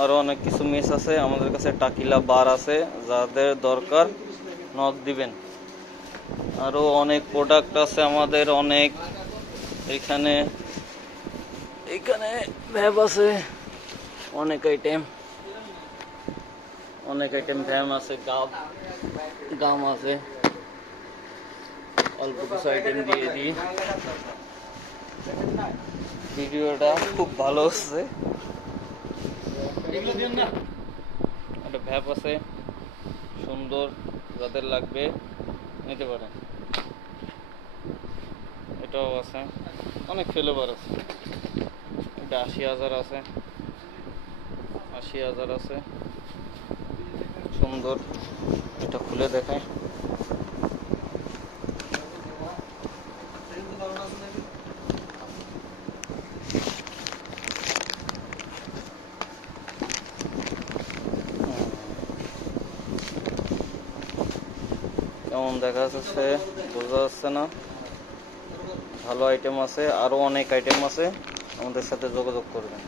আরো অনেক কিছু মেস আছে। আমাদের কাছে টাকিলা বার আছে, যাদের দরকার নক দিবেন। আরো অনেক প্রোডাক্ট আছে আমাদের, অনেক। এখানে এখানে ভ্যাব আছে, অনেক আইটেম ভ্যাম আছে, গাম আছে। অল্প কিছু আইটেম দিয়ে দিই। ভিডিওটা খুব ভালো হচ্ছে। একটা ভ্যাপ আছে সুন্দর, যাদের লাগবে নিতে পারেন। এটাও আছে, অনেক ফ্লেভার আছে। এটা ৮০,০০০ আছে, ৮০,০০০ আছে, সুন্দর। এটা খুলে দেখায়। কেমন দেখা যাচ্ছে বোঝা যাচ্ছে না। ভালো আইটেম আছে, আরো অনেক আইটেম আছে। আমাদের সাথে যোগাযোগ করবেন।